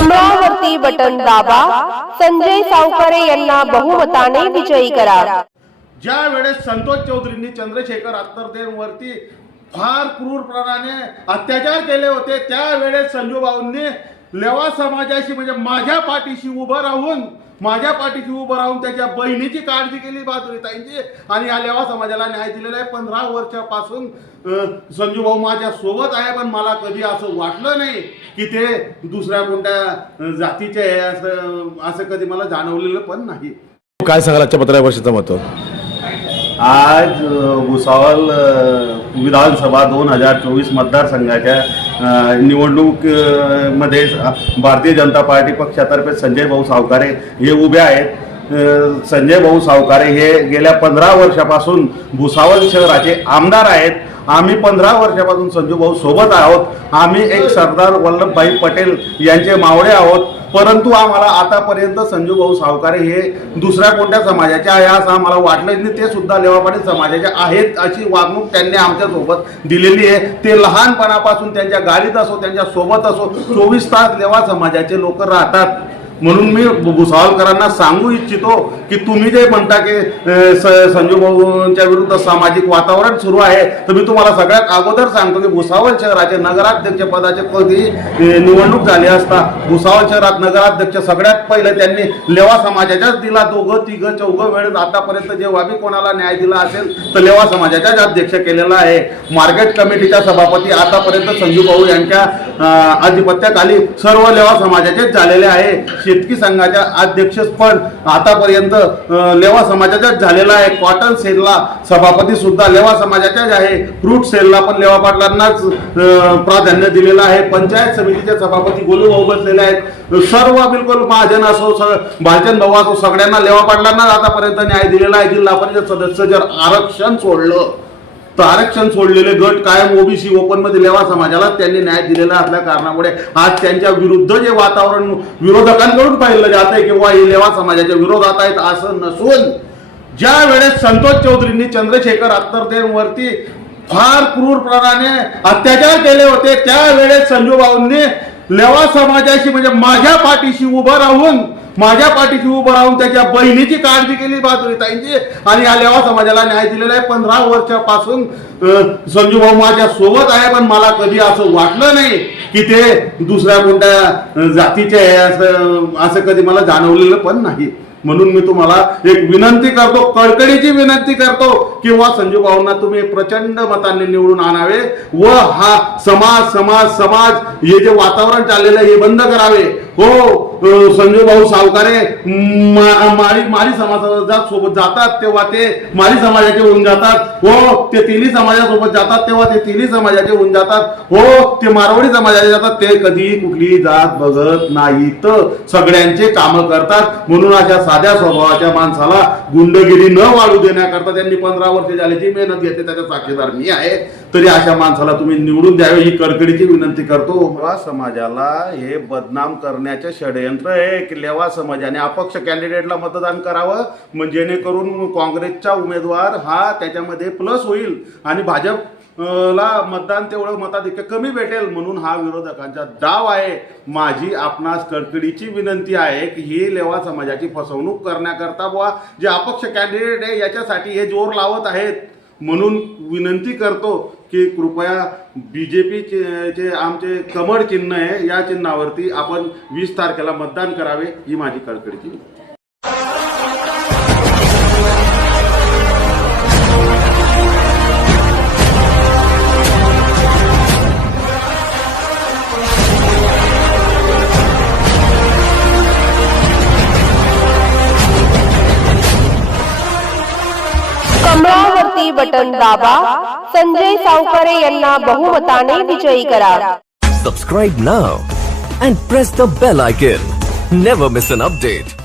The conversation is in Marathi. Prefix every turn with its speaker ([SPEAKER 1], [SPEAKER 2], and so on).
[SPEAKER 1] कमळावरती बटन दाबा. संजय सावकारे यांना बहुमताने विजयी करा.
[SPEAKER 2] ज्या वेळेस संतोष चौधरींनी चंद्रशेखर आत्तरदेवरती फार क्रूरपणाने अत्याचार केले होते त्यावेळेस संजू लेवा समाजाशी म्हणजे माझ्या पाठीशी उभं राहून माझ्या पाठीशी उभं राहून त्याच्या बहिणीची काळजी केली बहादुरीताईंची आणि या लेवा समाजाला न्याय दिलेला आहे. पंधरा वर्षापासून संजूभाऊ माझ्या सोबत आहे पण मला कधी असं वाटलं नाही. की ते दुसऱ्या कोणत्या जातीचे आहे असं असं कधी मला जाणवलेलं पण नाही.
[SPEAKER 3] काय सांगाल आजच्या पत्रकारितेचं महत्त्व
[SPEAKER 4] आज अ, भुसावळ विधानसभा दोन हजार चोवीस मतदारसंघाच्या निवडणूकमध्ये भारतीय जनता पार्टी पक्षातर्फे संजय भाऊ सावकारे हे उभे आहेत. संजय भाऊ सावकारे हे गेल्या पंधरा वर्षापासून भुसावळ शहराचे आमदार आहेत. आम्ही पंधरा वर्षापासून संजू भाऊ सोबत आहोत. आम्ही एक सरदार वल्लभभाई पटेल यांचे मावळे आहोत. परंतु आम्हाला आतापर्यंत संजू भाऊ सावकारे हे दुसऱ्या कोणत्या समाजाचे आहे असं आम्हाला वाटलं नाही. ते सुद्धा लेवापाटील समाजाचे आहेत अशी वागणूक त्यांनी आमच्यासोबत दिलेली आहे. ते लहानपणापासून त्यांच्या गाडीत असो त्यांच्यासोबत असो चोवीस तास लेवा समाजाचे लोक राहतात. म्हणून मी भुसावळकरांना सांगू इच्छितो की तुम्ही जे म्हणता की संजू भाऊंच्या विरुद्ध सामाजिक वातावरण सुरू आहे तर मी तुम्हाला सगळ्यात अगोदर सांगतो की भुसावळ शहराचे नगराध्यक्ष पदाचे कधी निवडणूक झाली असता भुसावळ शहरात नगराध्यक्ष सगळ्यात पहिले त्यांनी लेवा समाजाच्याच दिला दोघं तिघं चौघं वेळेस आतापर्यंत जेव्हा बी कोणाला न्याय दिला असेल तर लेवा समाजाच्याच अध्यक्ष केलेला आहे. मार्केट कमिटीच्या सभापती आतापर्यंत संजू भाऊ यांच्या आधिपत्याखाली सर्व लेवा समाजाचेच झालेले आहे. शेतकी संघाच्या अध्यक्षपद आतापर्यंत लेवा समाजाच्याच झालेला आहे. कॉटन सेलला सभापती सुद्धा लेवा समाजाच्याच आहे. फ्रूट सेलला पण लेवा पाटलांनाच प्राधान्य दिलेलं आहे. पंचायत समितीचे सभापती गोलू भाऊ बसलेले आहेत. सर्व बिलकुल महाजन असो भालचंद भाऊ असो सगळ्यांना लेवा पाटलांना आतापर्यंत न्याय दिलेला आहे. जिल्हा परिषद सदस्य जर आरक्षण सोडलं तर आरक्षण सोडलेले गट कायम ओबीसी ओपनमध्ये लेवा समाजाला त्यांनी न्याय दिलेला असल्या कारणामुळे आज त्यांच्या विरुद्ध जे वातावरण विरोधकांकडून पाहिलं जात आहे किंवा हे लेवा समाजाच्या विरोधात आहेत असं नसून ज्या वेळेस संतोष चौधरींनी चंद्रशेखर अत्तरदेवरती फार क्रूरपणाने अत्याचार केले होते त्यावेळेस संजूबाबूंनी लेवा समाजाशी म्हणजे माझ्या पाठीशी उभं राहून माझ्या पाठीशी उभं राहून त्याच्या बहिणीची काळजी केली बाजूताईंची आणि या लेवा समाजाला न्याय दिलेला आहे. पंधरा वर्षापासून संजूभाऊ संजू भाऊ माझ्या सोबत आहे पण मला कधी असं वाटलं नाही की ते दुसऱ्या कोणत्या जातीचे आहे असं असं कधी मला जाणवलेलं पण नाही. म्हणून मी तुम्हाला एक विनंती करतो कडकडीची विनंती करतो किंवा संजू भाऊंना तुम्ही प्रचंड मतांनी निवडून आणावे व हा समाज समाज समाज हे जे वातावरण चाललेलं आहे हे बंद करावे. हो संजय संजू भाऊ सावकारे माळी माळी समाजात सोबत जातात तेव्हा ते माळी समाजाचे होऊन जातात. हो ते तिन्ही समाजासोबत जातात तेव्हा ते तिन्ही समाजाचे होऊन जातात. हो ते मारवाडी समाजाचे जातात. ते कधी कुठली जात बघत नाहीत. सगळ्यांचे काम करतात. म्हणून अशा साध्या स्वभावाच्या माणसाला गुंडगिरी न वाढू देण्याकरता त्यांनी पंधरा वर्ष झाल्याची मेहनत घेते त्याचा साक्षीदार मी आहे. तरी अशा माणसाला तुम्ही निवडून द्यावे ही कडकडीची विनंती करतो. हो, समाजाला हे बदनाम करण्याच्या षडयंत्र आहे की लेवा समाजाने अपक्ष कॅन्डिडेटला मतदान करावं म्हणजे जेणेकरून काँग्रेसचा उमेदवार हा त्याच्यामध्ये प्लस होईल. आणि भाजप ला मतदान तेवढं मताधिक्य कमी भेटेल म्हणून हा विरोधकांचा डाव आहे. माझी आपणास कडकडीची विनंती आहे की ही लेवा समाजाची फसवणूक करण्याकरता बुवा जे अपक्ष कॅन्डिडेट आहे याच्यासाठी हे जोर लावत आहेत. म्हणून विनंती करतो की कृपया बी जे पीचे जे आमचे कमळ चिन्ह आहे या चिन्हावरती आपण वीस तारखेला मतदान करावे ही माझी कडकडीची
[SPEAKER 1] बटन दाबा संजय सावकारे यांना बहुमताने विजयी करा
[SPEAKER 5] Subscribe now and press the bell icon. Never miss an update.